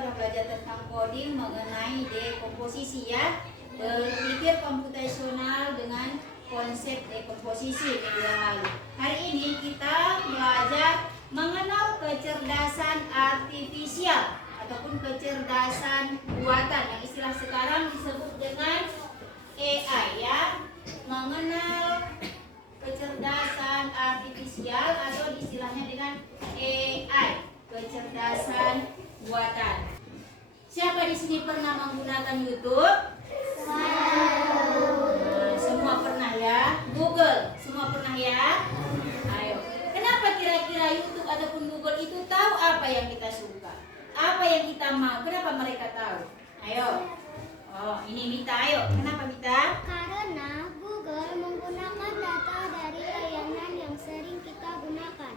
udah belajar tentang coding mengenai dekomposisi ya. Berpikir komputasional dengan konsep dekomposisi minggu yang lalu. Hari ini kita belajar mengenal kecerdasan artifisial ataupun kecerdasan buatan yang istilah sekarang disebut dengan AI ya. Mengenal kecerdasan artifisial atau istilahnya dengan AI, kecerdasan buatan. Siapa di sini pernah menggunakan YouTube? Semua pernah ya. Google, semua pernah ya. Ayo. Kenapa kira-kira YouTube ataupun Google itu tahu apa yang kita suka, apa yang kita mau? Kenapa mereka tahu? Ayo. Oh, ini Mita. Ayo. Kenapa Mita? Karena Google menggunakan data dari layanan yang sering kita gunakan.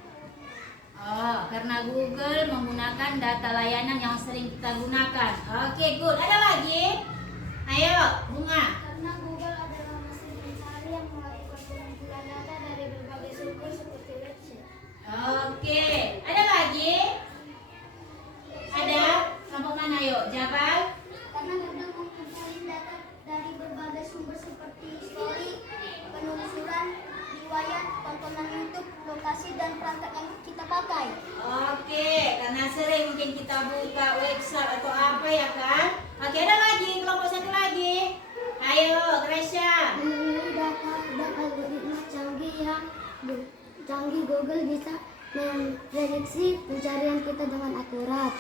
Oh, karena Google menggunakan data layanan yang sering kita gunakan. Oke, good. Ada lagi? Ayo, Bunga. Karena Google adalah mesin pencari yang melakukan pengumpulan data dari berbagai sumber seperti website. Oke, ada lagi? Ada? Kelompok mana yuk? Jabal? Karena mudah mengumpulkan data dari berbagai sumber seperti story, penelusuran, riwayat, tontonan YouTube, lokasi, dan perangkat yang kita pakai. Oke, karena sering mungkin kita buka website atau apa ya kan? Oke, ada lagi? Kelompok satu lagi. Ayo, Gracia. Melalui data dan algoritma canggih, Google bisa memprediksi pencarian kita dengan akurat.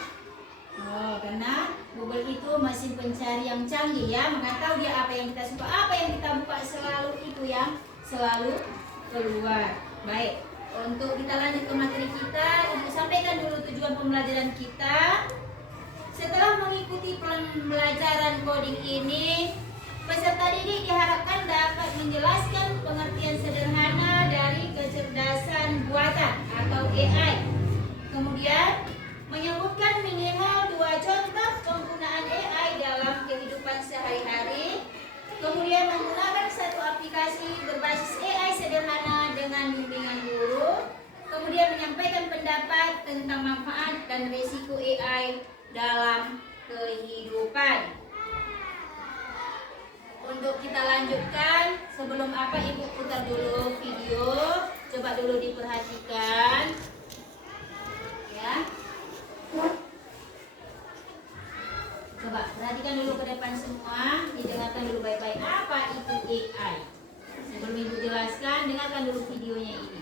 Oh, karena Google itu mesin pencari yang canggih ya, maka tahu dia apa yang kita suka, apa yang kita buka selalu itu yang selalu keluar. Baik, untuk kita lanjut ke materi kita, untuk sampaikan dulu tujuan pembelajaran kita. Setelah mengikuti pembelajaran coding ini, peserta didik diharapkan dapat menjelaskan pengertian sederhana dari kecerdasan buatan atau AI. Kemudian menyebutkan minimal 2 contoh penggunaan AI dalam kehidupan sehari-hari. Kemudian menggunakan satu aplikasi berbasis AI sederhana dengan bimbingan guru. Kemudian menyampaikan pendapat tentang manfaat dan risiko AI dalam kehidupan. Untuk kita lanjutkan, sebelum apa Ibu putar dulu video. Coba dulu diperhatikan. Ya. Coba perhatikan dulu ke depan semua, didengarkan dulu baik-baik apa itu AI. Sebelum Ibu jelaskan, dengarkan dulu videonya ini.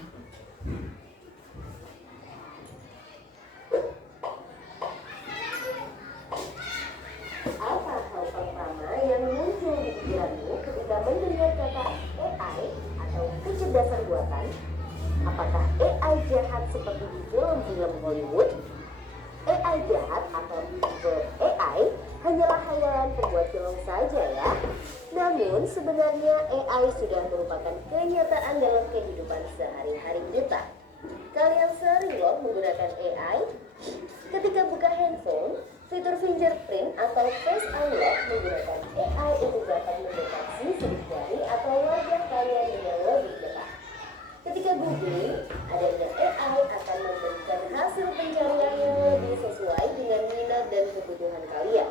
Apa hal pertama yang muncul di pikiranmu ketika mendengar kata AI atau kecerdasan buatan? Apakah AI jahat seperti di film-film Hollywood? AI jahat atau evil AI hanyalah khayalan pembuat film saja ya. Namun sebenarnya AI sudah merupakan kenyataan dalam kehidupan sehari-hari kita. Kalian sering loh menggunakan AI? Ketika buka handphone, fitur fingerprint atau face unlock menggunakan AI untuk dapat mendeteksi sidik jari atau wajah kalian dengan lebih cepat. Ketika googling, adanya AI akan memberikan hasil pencarian yang lebih sesuai dengan minat dan kebutuhan kalian.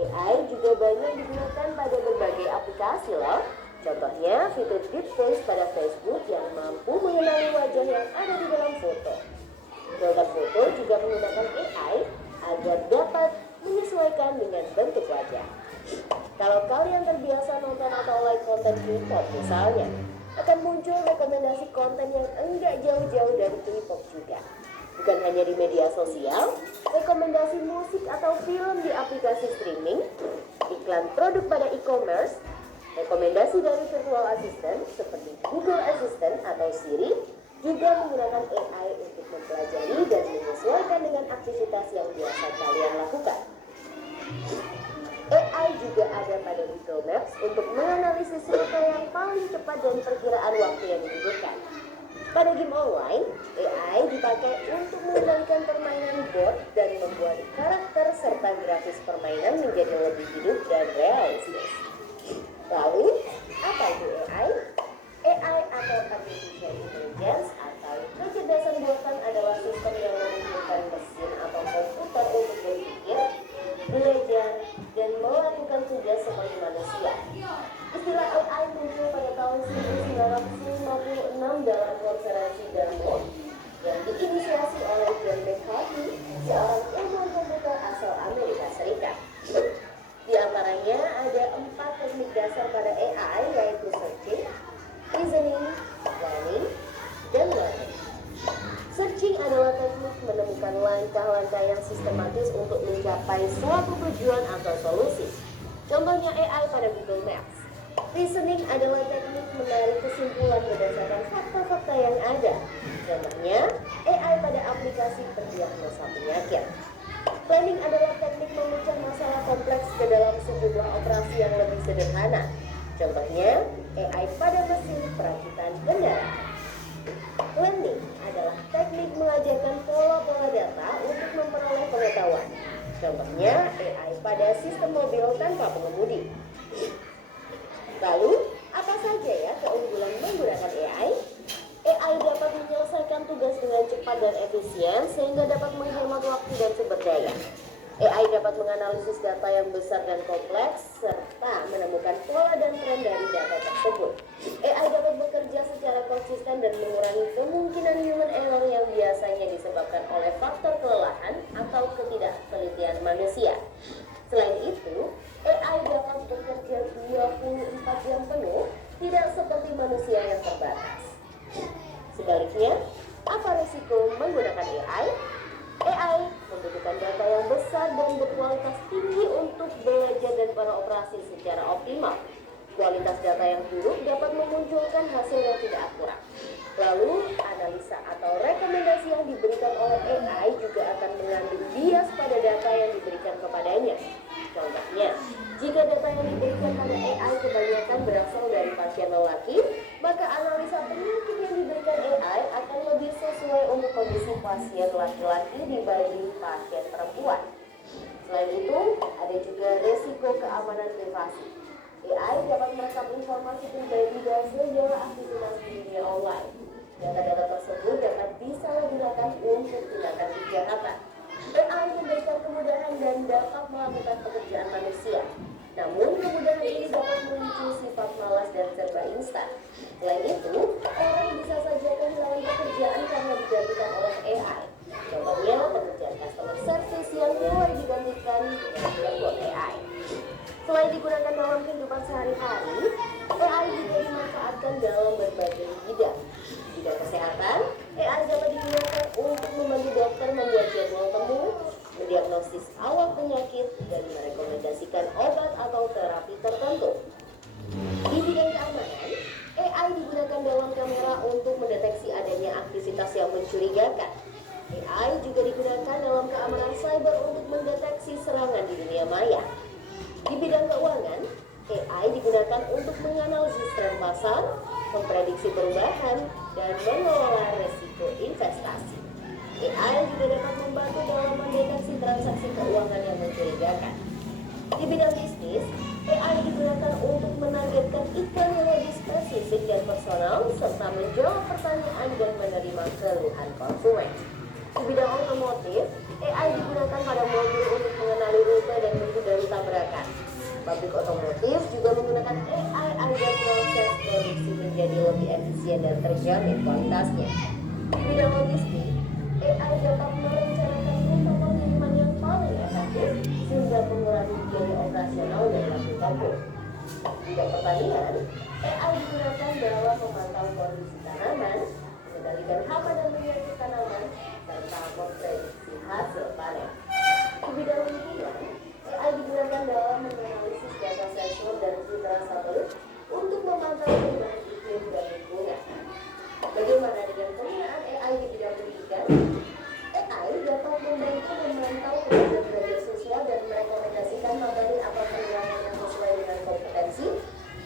AI juga banyak digunakan pada berbagai aplikasi loh. Contohnya fitur deepfake pada Facebook yang mampu mengenali wajah yang ada di dalam foto. Filter foto juga menggunakan AI agar dapat menyesuaikan dengan bentuk wajah. Kalau kalian terbiasa nonton atau like konten K-pop misalnya, akan muncul rekomendasi konten yang enggak jauh-jauh dari K-pop juga. Bukan hanya di media sosial, rekomendasi musik atau film di aplikasi streaming, iklan produk pada e-commerce, rekomendasi dari virtual assistant seperti Google Assistant atau Siri juga menggunakan AI untuk mempelajari dan menyesuaikan dengan aktivitas yang biasa kalian lakukan. AI juga ada pada Google Maps untuk menganalisis rute yang paling cepat dan perkiraan waktu yang dibutuhkan. Pada game online, AI dipakai untuk mengendalikan permainan bot dan membuat karakter serta grafis permainan menjadi lebih hidup dan realistis. Lalu, apa itu AI? AI atau Artificial Intelligence atau kecerdasan buatan adalah sistem yang memungkinkan mesin atau komputer untuk berpikir untuk mencapai suatu tujuan atau solusi. Contohnya AI pada Google Maps. Reasoning adalah teknik menarik kesimpulan berdasarkan fakta-fakta yang ada. Contohnya, AI pada aplikasi pendiagnosa penyakit. Planning adalah teknik memecah masalah kompleks ke dalam sejumlah operasi yang lebih sederhana. Contohnya, AI pada mesin perakitan kendaraan. Learning adalah teknik mengajarkan pola-pola data untuk memperoleh pengetahuan. Contohnya, AI pada sistem mobil tanpa pengemudi. Lalu, apa saja ya keunggulan menggunakan AI? AI dapat menyelesaikan tugas dengan cepat dan efisien sehingga dapat menghemat waktu dan sumber daya. AI dapat menganalisis data yang besar dan kompleks serta menemukan pola dan tren dari data tersebut. AI dapat bekerja secara konsisten dan mengurangi kemungkinan human error yang biasanya disebabkan oleh faktor kelelahan atau ketidaktelitian manusia. Selain itu, AI dapat bekerja 24 jam penuh, tidak seperti manusia yang terbatas. Sebaliknya, apa risiko menggunakan AI? AI membutuhkan data yang besar dan berkualitas tinggi untuk belajar dan beroperasi secara optimal. Kualitas data yang buruk dapat memunculkan hasil yang tidak akurat. Lalu, analisa atau rekomendasi yang diberikan oleh AI juga akan mengandung bias pada data yang diberikan kepadanya. Contohnya, jika data yang diberikan pada AI kebanyakan berasal dari pasien lelaki, maka analisa penyakit yang diberikan AI akan lebih sesuai untuk kondisi pasien laki-laki dibanding pasien perempuan. Selain itu, ada juga resiko keamanan privasi. AI dapat merekam informasi pribadi dan segala aktivitas di dunia online. Data-data tersebut dapat disalahgunakan untuk tindakan kejahatan. AI memberikan kemudahan dan dapat melakukan pekerjaan manusia. Namun, kemudahan ini dapat memicu sifat malas dan serba instan. Selain itu, orang bisa saja kehilangan pekerjaan karena digantikan oleh AI. Contohnya, pekerjaan customer service yang mulai digantikan dengan robot AI. Selain digunakan dalam kehidupan sehari-hari, AI juga dimanfaatkan dalam berbagai bidang. Di bidang kesehatan, AI dapat digunakan untuk membantu dokter membuat jadwal temu, mendiagnosis awal penyakit, dan merekomendasikan obat atau terapi tertentu. Di bidang keamanan, AI digunakan dalam kamera untuk mendeteksi adanya aktivitas yang mencurigakan. AI juga digunakan dalam keamanan cyber untuk mendeteksi serangan di dunia maya. Di bidang keuangan, AI digunakan untuk menganalisis tren pasar, memprediksi perubahan, dan mengelola resiko investasi. AI juga dapat membantu dalam mendeteksi transaksi keuangan yang mencurigakan. Di bidang bisnis, AI digunakan untuk menargetkan iklan yang lebih spesifik dan personal, serta menjawab pertanyaan dan menerima keluhan konsumen. Di bidang otomotif, AI digunakan pada mobil untuk mengenali rute dan menghindari tabrakan. Pabrik otomotif juga menggunakan AI agar proses produksi menjadi lebih efisien dan terjamin kualitasnya. Di bidang logistik, AI dapat merencanakan rute pengiriman yang paling efektif sehingga mengurangi biaya operasional dan waktu tempuh. Di bidang pertanian, AI digunakan dalam memantau kondisi tanaman, mengendalikan hama dan penyakit tanaman, serta memprediksi hasil panen. Di bidang lingkungan, AI digunakan dalam menganalisis data sensor dan citra satelit untuk memantau perubahan iklim dan lingkungan. Bagaimana dengan penggunaan AI di bidang pendidikan? AI dapat membantu memantau kinerja siswa dan merekomendasikan materi atau penilaian yang sesuai dengan kompetensi,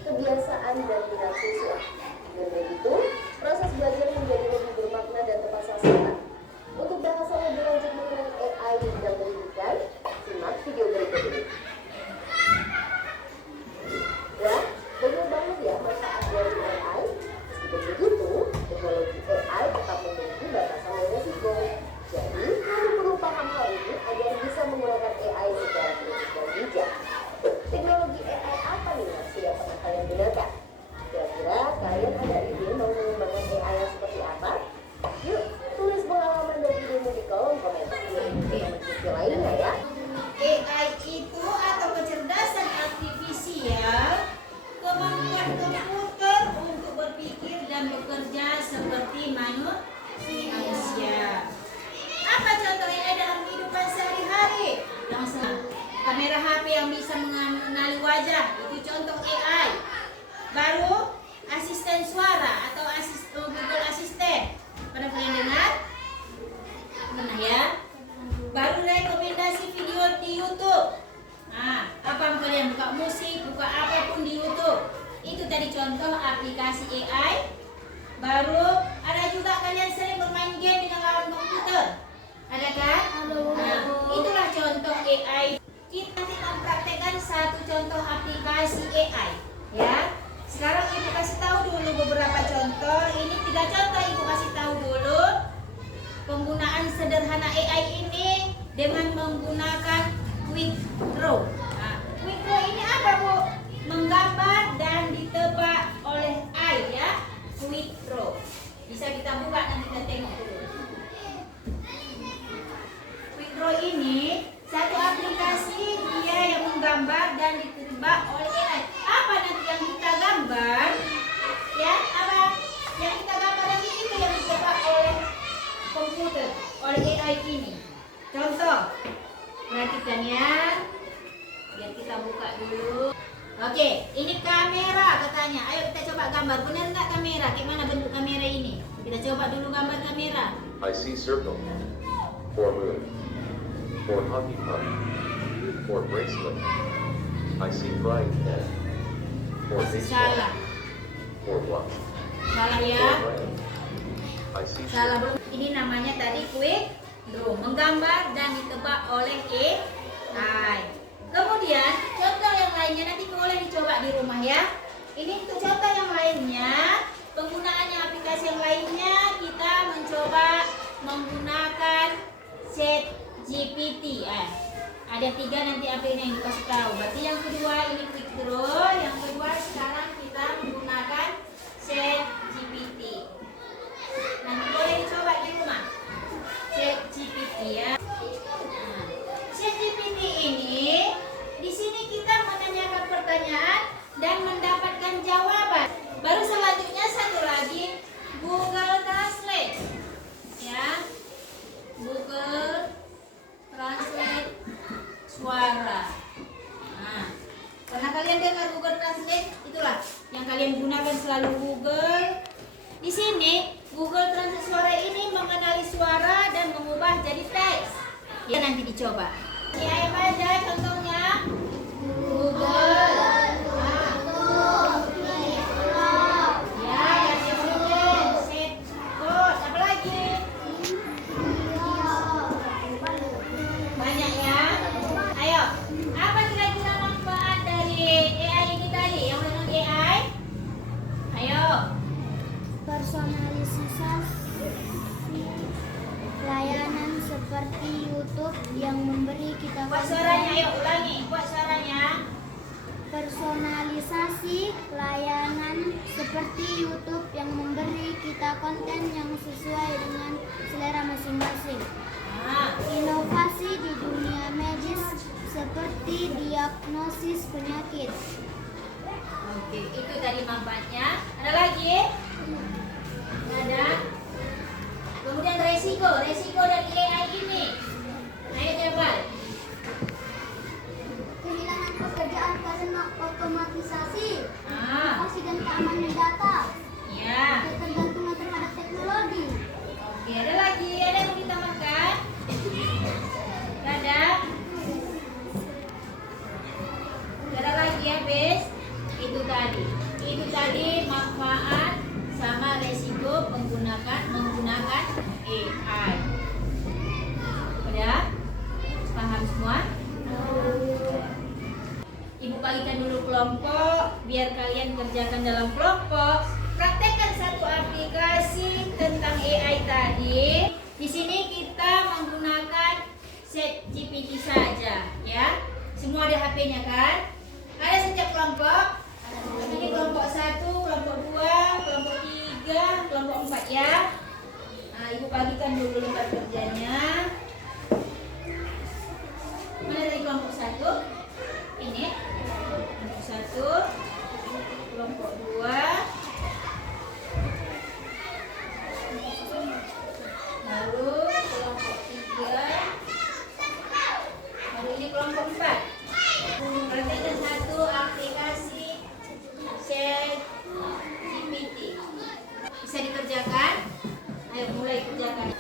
kebiasaan, dan minat siswa. Dengan begitu, proses belajar menjadi lebih bermakna dan tepat sasaran. Untuk bahasan lebih lanjut mengenai AI di bidang pendidikan, simak video berikut ini. Ya, banyak banget ya manfaat dari AI. Meskipun begitu, teknologi AI tetap memiliki batasan dan resiko. Jadi, kamu perlu paham hal ini agar bisa menggunakan AI secara kritis dan bijak. Teknologi AI apa nih yang sudah pernah kalian gunakan? Kira-kira kalian ada ide mau mengembangkan AI yang seperti apa? Yuk, tulis pengalaman dan idemu di kolom komentar. Kita lainnya ya. AI itu atau kecerdasan artifisial, kemampuan komputer untuk berpikir dan bekerja seperti manusia. Apa contohnya dalam kehidupan sehari-hari? ada HP yang bisa mengenali wajah, itu contoh AI. Baru asisten suara atau Google Assistant. Pada kalian dengar? Pernah ya? Baru rekomendasi video di YouTube. Nah, apa kalian buka musik, buka apapun di YouTube. Itu tadi contoh aplikasi AI. Baru ada juga kalian sering bermain game dengan lawan komputer. Ada kan? Nah, itulah contoh AI. Kita nanti mempraktekkan satu contoh aplikasi AI, ya. Sekarang ibu kasih tahu dulu beberapa contoh. Ini 3 contoh ibu kasih tahu dulu. Penggunaan sederhana AI ini dengan menggunakan Quick Draw. Nah, Quick Draw ini apa, Bu? Menggambar dan ditebak oleh AI, ya. Quick Draw. Bisa kita buka nanti kita tengok dulu. Quick Draw ini satu aplikasi dia yang menggambar dan ditebak oleh AI. Apa nanti yang kita gambar? Ya, apa yang kita gambar nanti itu yang ditebak oleh komputer, oleh AI ini. Contoh, perhatikan ya. Biar kita buka dulu. Oke, ini kamera katanya. Ayo kita coba gambar. Benar nggak kamera? Gimana bentuk kamera ini? Kita coba dulu gambar kamera. I see circle. For moon. For hockey puck. For bracelet. I see frying pan. For baseball. Salah. For watch. Salah For ya. lamp. I see Salah ship. belum. Ini namanya tadi Quick Draw, menggambar dan ditebak oleh AI. Kemudian contoh yang lainnya nanti boleh dicoba di rumah ya. Ini untuk contoh yang lainnya, penggunaannya aplikasi yang lainnya kita mencoba menggunakan ChatGPT. Ada 3 nanti apa yang dikasih tahu. Berarti yang kedua ini Quick Draw, yang kedua sekarang kita menggunakan ChatGPT. Nanti boleh dicoba di rumah. ChatGPT ya. Nah, ChatGPT ini di sini kita menanyakan pertanyaan dan mendapatkan jawaban. Baru selanjutnya satu lagi Google Translate. Ya. Google Translate suara. Nah, pernah kalian dengar Google Translate? Itulah yang kalian gunakan selalu Google. Di sini Google Translate suara ini mengenali suara dan mengubah jadi teks. Ya nanti dicoba. Ya apa aja contohnya? Google. Ya, yang kemudian set code. Apa lagi? Banyak ya. Ayo, apa kira-kira manfaat dari AI ini tadi? Yang menurut AI? Ayo. Personalisasi layanan seperti YouTube yang memberi kita Buat suaranya, ayo ulangi. Buat suaranya. personalisasi layanan seperti YouTube yang memberi kita konten yang sesuai dengan selera masing-masing. Nah, Inovasi di dunia medis seperti diagnosis penyakit. oke, itu tadi manfaatnya. Ada lagi? Nggak ada. Kemudian resiko dari AI ini. Ayo jawab. Kehilangan pekerjaan karena otomatisasi, Ah, privasi dan keamanan data, ya. ketergantungan terhadap teknologi. Oke, ada lagi? Ada yang mau ditambahkan? Nggak ada? Nggak ada lagi ya, Bes? Itu tadi manfaat sama resiko menggunakan AI. Udah? Paham semua? Ibu bagikan dulu kelompok biar kalian kerjakan dalam kelompok. Praktekkan satu aplikasi tentang AI tadi. Di sini kita menggunakan ChatGPT saja, ya. Semua ada HP-nya kan? Ada setiap kelompok. Ini kelompok 1, kelompok 2, kelompok 3, kelompok 4 ya. Nah, ibu bagikan dulu lembar kerjanya. Mana dari kelompok 1? Ini kelompok 1, kelompok 2, lalu kelompok 3, lalu ini kelompok 4. Praktekkan satu aplikasi ChatGPT. Bisa dikerjakan? Ayo mulai kerjakan.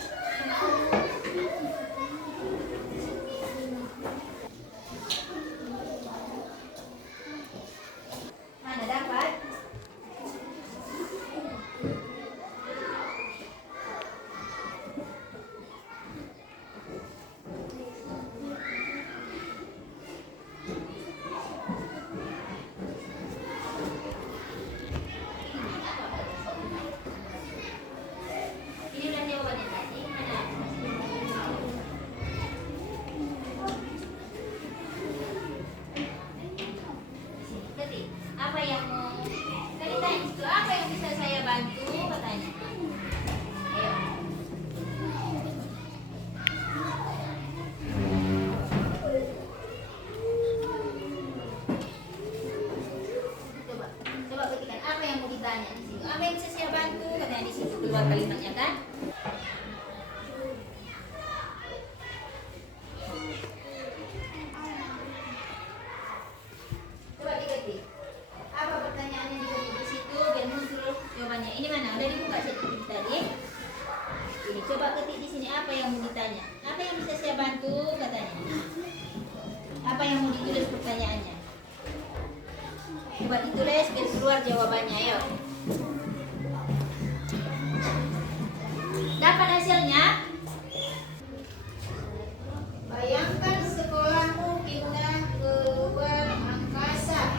Mana dapat? Ini udah jawabannya tadi. Mana? Ketik. Apa yang mau? Tadi tanya itu apa yang bisa saya bantu? Katanya. Ayo. Coba ketikkan apa yang mau ditanya di situ. Apa yang bisa saya bantu? Katanya di situ keluar kalimatnya kan? Coba diketik. Apa pertanyaannya diketik di situ biar muncul jawabannya. Ini mana? Udah dibuka ChatGPT tadi. Ini coba ketik di sini apa yang mau ditanya. Apa yang bisa saya bantu? Katanya. Apa yang mau ditulis pertanyaannya? Coba ditulis biar keluar jawabannya. Ayo. Dapat hasilnya? Bayangkan sekolahmu pindah ke luar angkasa.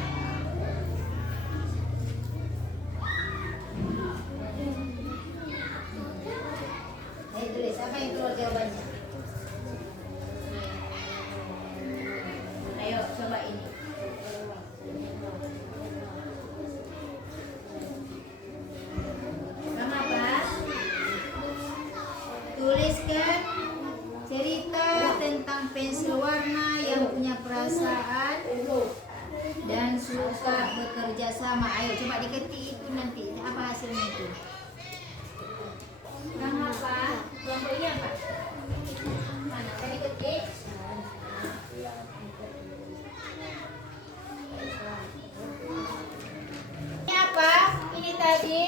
Ayo tulis apa yang keluar jawabannya. Ayo coba ini. Kamu apa? Tuliskan cerita tentang pensil warna yang punya perasaan dan suka bekerja sama. Ayo coba diketik itu nanti apa hasilnya itu. Kamu apa? Kelompok ini apa? Mana? Tadi ketik. Ini apa? Ini tadi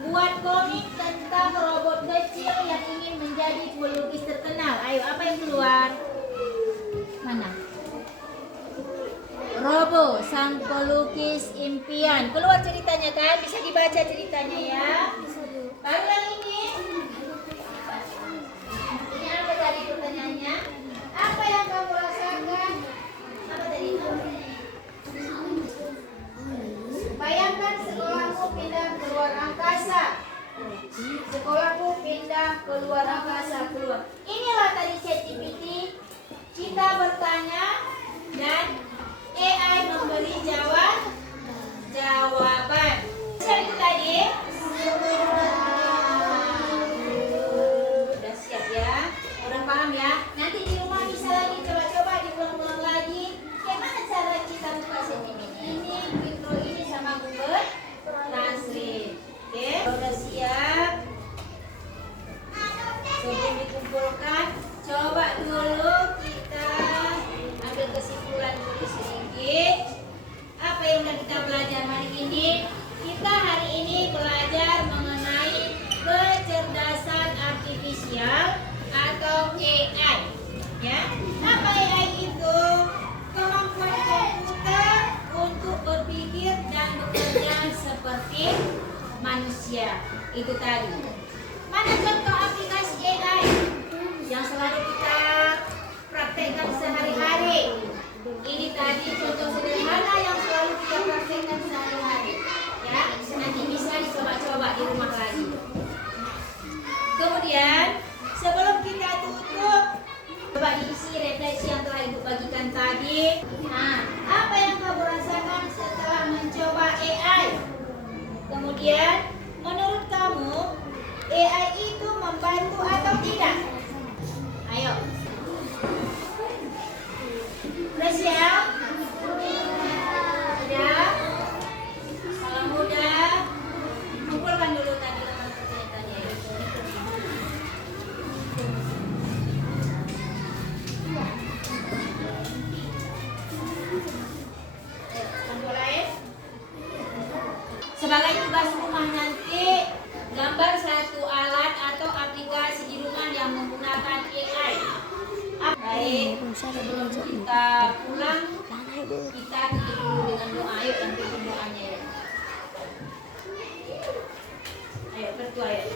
buat komik tentang robot kecil yang ingin menjadi pelukis terkenal. Ayo, apa yang keluar? Mana? Robo, sang pelukis impian. Keluar ceritanya kan? Bisa dibaca ceritanya ya. Baru yang ini. Ini apa tadi pertanyaannya? Apa yang kamu rasakan? Apa tadi? Bayangkan sekolahmu pindah ke luar angkasa. Sekolahmu pindah ke luar angkasa. Keluar. Inilah tadi ChatGPT. Kita bertanya dan AI memberi jawaban. Siap itu tadi? Udah siap ya? Udah paham ya? Nanti di rumah bisa lagi coba-coba diulang-ulang lagi. Gimana cara kita buka ChatGPT ini, intro ini sama Google Translate. Oke? Udah siap? Sebelum dikumpulkan, coba dulu kita ambil kesimpulan dulu sedikit. Apa yang sudah kita belajar hari ini? Kita hari ini belajar mengenai kecerdasan artifisial atau AI. Ya, apa AI itu? Kemampuan komputer untuk berpikir dan bekerja seperti manusia. Itu tadi. Mana contoh aplikasi AI yang selalu kita praktekkan sehari-hari? Ini tadi contoh sederhana yang selalu kita praktekkan sehari-hari. Ya, nanti bisa dicoba-coba di rumah lagi. Kemudian, sebelum kita tutup, coba diisi refleksi yang telah Ibu bagikan tadi. Nah, apa yang kamu rasakan setelah mencoba AI? Kemudian, menurut kamu, AI itu membantu atau tidak? Ayo. Udah siap? Udah? Kalau udah, kumpulkan dulu tadi lembar kerjanya tadi. kita pulang, kita tutup dulu dengan doa. Ayo yang pimpin doanya ya. Ayo berdoa ya.